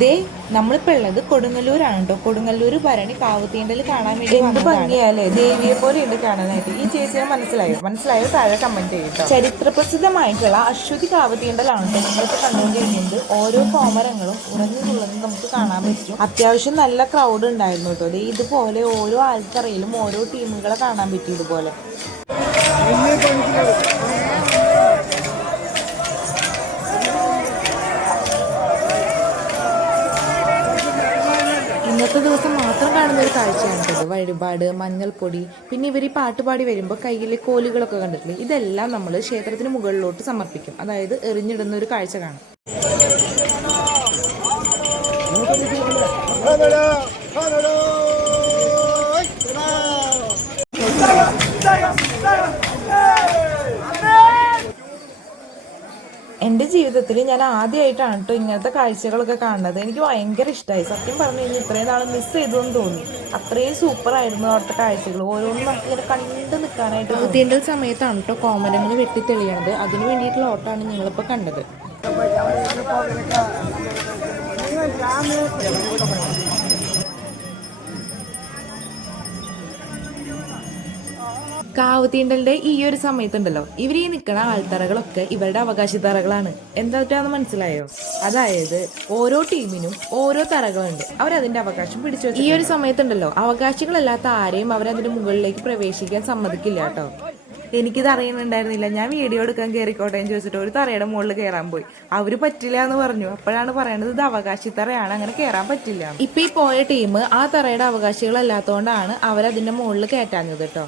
ദേ നമ്മളിപ്പോ ഉള്ളത് കൊടുങ്ങല്ലൂരാണ് കേട്ടോ കൊടുങ്ങല്ലൂർ ഭരണി കാവുത്തീണ്ടൽ കാണാൻ വേണ്ടി എന്ത് ഭംഗിയാലേ ഭംഗിയല്ലേ ദേവിയെ പോലെ ഉണ്ട് കാണാനായിട്ട്. ഈ ചേച്ചിയെ മനസ്സിലായോ? മനസ്സിലായോ? താഴെ കമന്റ് ചെയ്യട്ടോ ചരിത്രപ്രസിദ്ധമായിട്ടുള്ള അശ്വതി കാവുത്തീണ്ടലാണ് കേട്ടോ നിങ്ങളിപ്പോൾ കണ്ടുകൊണ്ടിരിക്കുന്നത്. ഓരോ കോമരങ്ങളും ഉറഞ്ഞു നമുക്ക് കാണാൻ പറ്റും. അത്യാവശ്യം നല്ല ക്രൗഡ് ഉണ്ടായിരുന്നു കേട്ടോ ദേ ഇതുപോലെ ഓരോ ആൾക്കറയിലും ഓരോ ടീമുകളെ കാണാൻ പറ്റി ഇതുപോലെ. ഇന്നത്തെ ദിവസം മാത്രം കാണുന്ന ഒരു കാഴ്ചയാണ് കേട്ടോ വഴിപാട് മഞ്ഞൾപ്പൊടി പിന്നെ ഇവർ ഈ പാട്ടുപാടി വരുമ്പോൾ കയ്യിലെ കോലുകളൊക്കെ കണ്ടിട്ടില്ലേ ഇതെല്ലാം നമ്മൾ ക്ഷേത്രത്തിന് മുകളിലോട്ട് സമർപ്പിക്കും അതായത് എറിഞ്ഞിടുന്ന ഒരു കാഴ്ച കാണും എന്റെ ജീവിതത്തിൽ ഞാൻ ആദ്യമായിട്ടാണ് കേട്ടോ ഇങ്ങനത്തെ കാഴ്ചകളൊക്കെ കാണുന്നത്. എനിക്ക് ഭയങ്കര ഇഷ്ടമായി സത്യം പറഞ്ഞു കഴിഞ്ഞാൽ ഇത്രയും നാൾ മിസ് ചെയ്തു എന്ന് തോന്നി. അത്രയും സൂപ്പർ ആയിരുന്നു അവിടുത്തെ കാഴ്ചകൾ ഓരോന്നും നമുക്ക് ഇങ്ങനെ കണ്ടു നിൽക്കാനായിട്ട് ബുദ്ധിന്റെ സമയത്താണ് കേട്ടോ കോമരങ്ങൾ വെട്ടിത്തെളിയണത് അതിന് വേണ്ടിയിട്ടുള്ള ഓട്ടമാണ് ഞങ്ങളിപ്പോൾ കണ്ടത്. കാവുതീണ്ടലിന്റെ ഈ ഒരു സമയത്തുണ്ടല്ലോ. ഇവർ ഈ നിൽക്കുന്ന ആൾത്തറകളൊക്കെ ഇവരുടെ അവകാശത്തറകളാണ് എന്താണെന്ന് മനസ്സിലായോ? അതായത് ഓരോ ടീമിനും ഓരോ തറകളുണ്ട് അവരതിന്റെ അവകാശം പിടിച്ചു ഈ ഒരു സമയത്തുണ്ടല്ലോ. അവകാശികളല്ലാത്ത ആരെയും അവരതിന്റെ മുകളിലേക്ക് പ്രവേശിക്കാൻ സമ്മതിക്കില്ല കേട്ടോ. എനിക്കിത് അറിയുന്നുണ്ടായിരുന്നില്ല ഞാൻ വീഡിയോ എടുക്കാൻ കയറിക്കോട്ടെ എന്ന് ചോദിച്ചിട്ട് ഒരു തറയുടെ മുകളിൽ കയറാൻ പോയി. അവർ പറ്റില്ല എന്ന് പറഞ്ഞു. അപ്പോഴാണ് പറയുന്നത് ഇത് അവകാശി തറയാണ് അങ്ങനെ കയറാൻ പറ്റില്ല. ഇപ്പൊ ഈ പോയ ടീം ആ തറയുടെ അവകാശികളല്ലാത്തതുകൊണ്ടാണ് അവരതിന്റെ മുകളിൽ കയറ്റാഞ്ഞത് കേട്ടോ.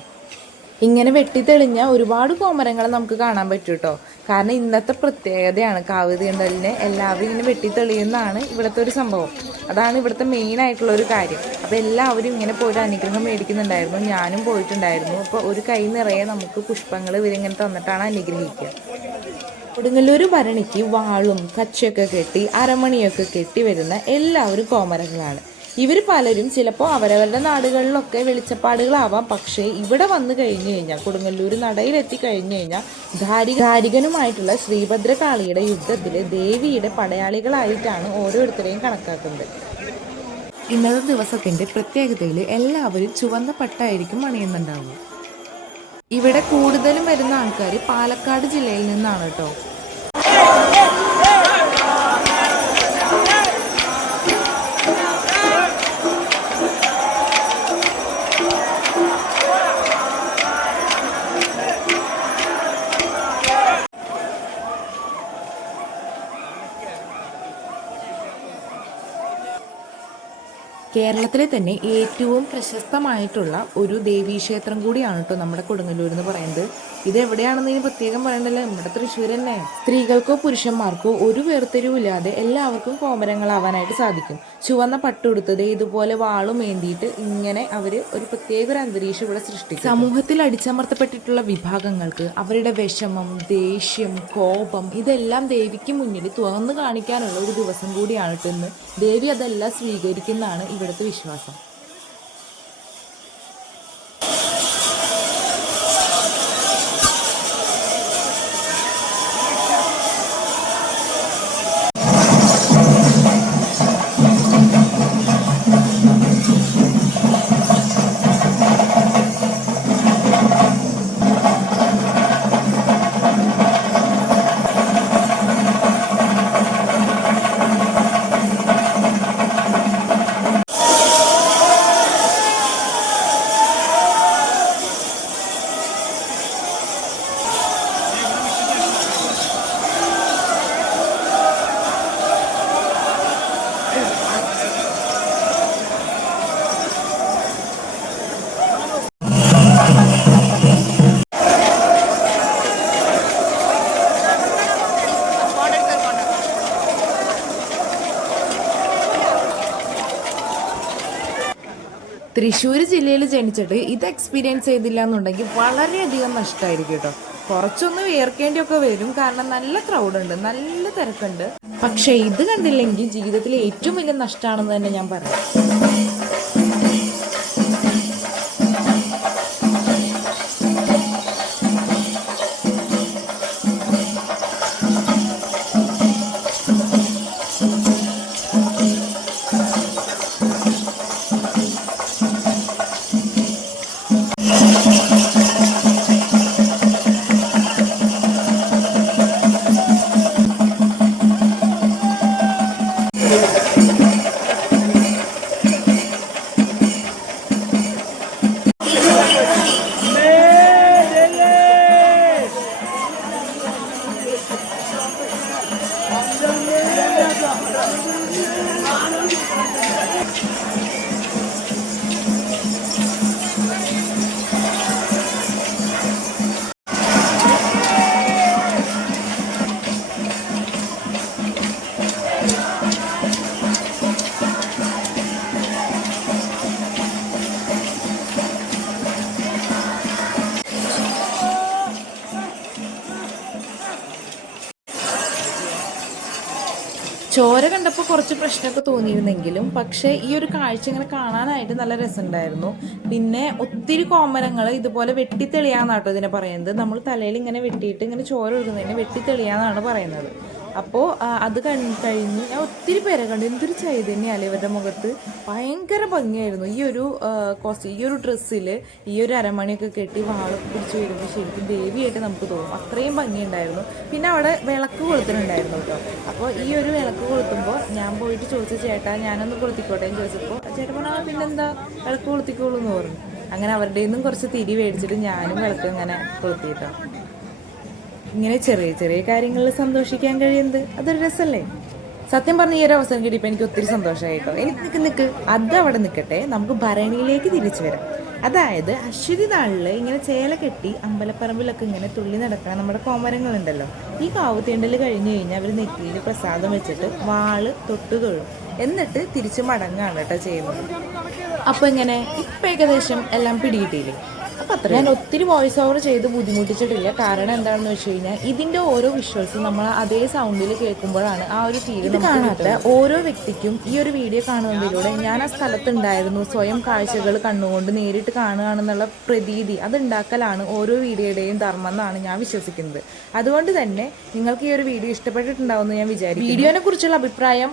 ഇങ്ങനെ വെട്ടിത്തെളിഞ്ഞ ഒരുപാട് കോമരങ്ങൾ നമുക്ക് കാണാൻ പറ്റും കേട്ടോ കാരണം ഇന്നത്തെ പ്രത്യേകതയാണ് കാവ് തീണ്ടലിനെ എല്ലാവരും ഇങ്ങനെ വെട്ടിത്തെളിയുന്നതാണ് ഇവിടുത്തെ ഒരു സംഭവം. അതാണ് ഇവിടുത്തെ മെയിൻ ആയിട്ടുള്ള ഒരു കാര്യം. അപ്പോൾ എല്ലാവരും ഇങ്ങനെ പോയിട്ട് അനുഗ്രഹം മേടിക്കുന്നുണ്ടായിരുന്നു. ഞാനും പോയിട്ടുണ്ടായിരുന്നു. അപ്പോൾ ഒരു കൈ നിറയെ നമുക്ക് പുഷ്പങ്ങൾ ഇവരിങ്ങനെ തന്നിട്ടാണ് അനുഗ്രഹിക്കുക. കൊടുങ്ങല്ലൂർ ഭരണിക്ക് വാളും കച്ചയൊക്കെ കെട്ടി അരമണിയൊക്കെ കെട്ടി വരുന്ന എല്ലാവരും കോമരങ്ങളാണ്. ഇവർ പലരും ചിലപ്പോൾ അവരവരുടെ നാടുകളിലൊക്കെ വെളിച്ചപ്പാടുകളാവാം. പക്ഷേ ഇവിടെ വന്നു കഴിഞ്ഞു കഴിഞ്ഞാൽ കൊടുങ്ങല്ലൂർ നടയിലെത്തി കഴിഞ്ഞു കഴിഞ്ഞാൽ ധാരി ധാരികനുമായിട്ടുള്ള ശ്രീഭദ്രകാളിയുടെ യുദ്ധത്തിൽ ദേവിയുടെ പടയാളികളായിട്ടാണ് ഓരോരുത്തരെയും കണക്കാക്കുന്നത്. ഇന്നത്തെ ദിവസത്തിന്റെ പ്രത്യേകതയിൽ എല്ലാവരും ചുവന്ന പട്ടായിരിക്കും അണിയുന്നുണ്ടാവുക. ഇവിടെ കൂടുതലും വരുന്ന ആൾക്കാർ പാലക്കാട് ജില്ലയിൽ നിന്നാണ് കേട്ടോ. കേരളത്തിലെ തന്നെ ഏറ്റവും പ്രശസ്തമായിട്ടുള്ള ഒരു ദേവീക്ഷേത്രം കൂടിയാണ് കേട്ടോ നമ്മുടെ കൊടുങ്ങല്ലൂർ എന്ന് പറയുന്നത്. ഇത് എവിടെയാണെന്ന് ഇനി പ്രത്യേകം പറയണ്ടല്ലോ? നമ്മുടെ തൃശ്ശൂർ തന്നെ. സ്ത്രീകൾക്കോ പുരുഷന്മാർക്കോ ഒരു വേർതിരിവില്ലാതെ എല്ലാവർക്കും കോമരങ്ങളാവാനായിട്ട് സാധിക്കും. ചുവന്ന പട്ടുടുത്തത് ഇതുപോലെ വാളും ഏന്തിയിട്ട് ഇങ്ങനെ അവർ ഒരു പ്രത്യേക ഒരു അന്തരീക്ഷം ഇവിടെ സൃഷ്ടിക്കും. സമൂഹത്തിൽ അടിച്ചമർത്തപ്പെട്ടിട്ടുള്ള വിഭാഗങ്ങൾക്ക് അവരുടെ വിഷമം ദേഷ്യം കോപം ഇതെല്ലാം ദേവിക്ക് മുന്നിൽ തുറന്നു കാണിക്കാനുള്ള ഒരു ദിവസം കൂടിയാണ് ഇന്ന്. ദേവി അതെല്ലാം സ്വീകരിക്കുന്നതാണ് ഇവിടുത്തെ വിശ്വാസം. തൃശ്ശൂർ ജില്ലയിൽ ജനിച്ചിട്ട് ഇത് എക്സ്പീരിയൻസ് ചെയ്തില്ല എന്നുണ്ടെങ്കിൽ വളരെയധികം നഷ്ടമായിരിക്കും കേട്ടോ. കുറച്ചൊന്ന് വിയർക്കേണ്ടിയൊക്കെ വരും. കാരണം നല്ല ക്രൗഡ് ഉണ്ട്. നല്ല തിരക്കുണ്ട്. പക്ഷെ ഇത് കണ്ടില്ലെങ്കിൽ ജീവിതത്തിലെ ഏറ്റവും വലിയ നഷ്ടമാണെന്ന് തന്നെ ഞാൻ പറയാം. ചോര കണ്ടപ്പോൾ കുറച്ച് പ്രശ്നമൊക്കെ തോന്നിയിരുന്നെങ്കിലും പക്ഷേ ഈ ഒരു കാഴ്ച ഇങ്ങനെ കാണാനായിട്ട് നല്ല രസമുണ്ടായിരുന്നു. പിന്നെ ഒത്തിരി കോമരങ്ങൾ ഇതുപോലെ വെട്ടിത്തെളിയാന്നാട്ടോ ഇതിനെ പറയുന്നത്. നമ്മൾ തലയിൽ ഇങ്ങനെ വെട്ടിയിട്ട് ഇങ്ങനെ ചോര ഒഴുകുന്നതിനെ വെട്ടിത്തെളിയാന്നാണ് പറയുന്നത്. അപ്പോൾ അത് കഴിഞ്ഞ് കഴിഞ്ഞ് ഞാൻ ഒത്തിരി പേരെ കണ്ടു. എന്തൊരു ചൈതന്യമല്ലേ ഇവരുടെ മുഖത്ത്. ഭയങ്കര ഭംഗിയായിരുന്നു. ഈ ഒരു കോസ്റ്റ് ഈ ഒരു ഡ്രസ്സിൽ ഈ ഒരു അരമണിയൊക്കെ കെട്ടി വാളൊക്കെ പിടിച്ച് വരുമ്പോൾ ശരിക്കും ദേവിയായിട്ട് നമുക്ക് തോന്നും. അത്രയും ഭംഗിയുണ്ടായിരുന്നു. പിന്നെ അവിടെ വിളക്ക് കൊളുത്തുന്നുണ്ടായിരുന്നു കേട്ടോ. അപ്പോൾ ഈ ഒരു വിളക്ക് കൊളുത്തുമ്പോൾ ഞാൻ പോയിട്ട് ചോദിച്ച ചേട്ടാ ഞാനൊന്ന് കൊളുത്തിക്കോട്ടെ? എന്ന് ചോദിച്ചപ്പോൾ ചേട്ടൻ പറഞ്ഞാൽ "ആ, പിന്നെന്താ? വിളക്ക് കൊളുത്തിക്കോളൂ എന്ന് പറഞ്ഞു. അങ്ങനെ അവരുടെ നിന്നും കുറച്ച് തിരി മേടിച്ചിട്ട് ഞാനും വിളക്ക് ഇങ്ങനെ കൊളുത്തിയിട്ടോ ഇങ്ങനെ ചെറിയ ചെറിയ കാര്യങ്ങളിൽ സന്തോഷിക്കാൻ കഴിയുന്നത് അതൊരു രസമല്ലേ സത്യം പറഞ്ഞ ഈ ഒരു അവസരം കിട്ടിയപ്പോൾ എനിക്ക് ഒത്തിരി സന്തോഷമായിട്ടോ എനിക്ക് നിൽക്ക് നിൽക്ക് അത് അവിടെ നിൽക്കട്ടെ നമുക്ക് ഭരണിയിലേക്ക് തിരിച്ചു വരാം. അതായത് അശ്വതി നാളിൽ ഇങ്ങനെ ചേല കെട്ടി അമ്പലപ്പറമ്പിലൊക്കെ ഇങ്ങനെ തുള്ളി നടക്കണ നമ്മുടെ കോമരങ്ങളുണ്ടല്ലോ. ഈ കാവ് തീണ്ടൽ കഴിഞ്ഞ് കഴിഞ്ഞാൽ അവർ നെറ്റിയിൽ പ്രസാദം വെച്ചിട്ട് വാൾ തൊട്ടു തൊഴും. എന്നിട്ട് തിരിച്ച് മടങ്ങാണ് കേട്ടോ ചെയ്യുന്നത്. അപ്പോൾ ഇങ്ങനെ ഇപ്പം ഏകദേശം എല്ലാം പിടികിട്ടിയില്ലേ? അപ്പൊ അത്ര ഞാൻ ഒത്തിരി വോയിസ് ഓവർ ചെയ്ത് ബുദ്ധിമുട്ടിച്ചിട്ടില്ല. കാരണം എന്താണെന്ന് വെച്ച് കഴിഞ്ഞാൽ ഇതിന്റെ ഓരോ വിഷ്വൽസും നമ്മൾ അതേ സൗണ്ടിൽ കേൾക്കുമ്പോഴാണ് ആ ഒരു ഫീൽ കാണാത്ത ഓരോ വ്യക്തിക്കും ഈ ഒരു വീഡിയോ കാണുന്നതിലൂടെ ഞാൻ ആ സ്ഥലത്തുണ്ടായിരുന്നു. സ്വയം കാഴ്ചകൾ കണ്ണുകൊണ്ട് നേരിട്ട് കാണുകയാണെന്നുള്ള പ്രതീതി അത് ഉണ്ടാക്കലാണ് ഓരോ വീഡിയോയുടെയും ധർമ്മം എന്നാണ് ഞാൻ വിശ്വസിക്കുന്നത്. അതുകൊണ്ട് തന്നെ നിങ്ങൾക്ക് ഈ ഒരു വീഡിയോ ഇഷ്ടപ്പെട്ടിട്ടുണ്ടാവുമെന്ന് ഞാൻ വിചാരിക്കുന്നു. വീഡിയോനെ കുറിച്ചുള്ള അഭിപ്രായം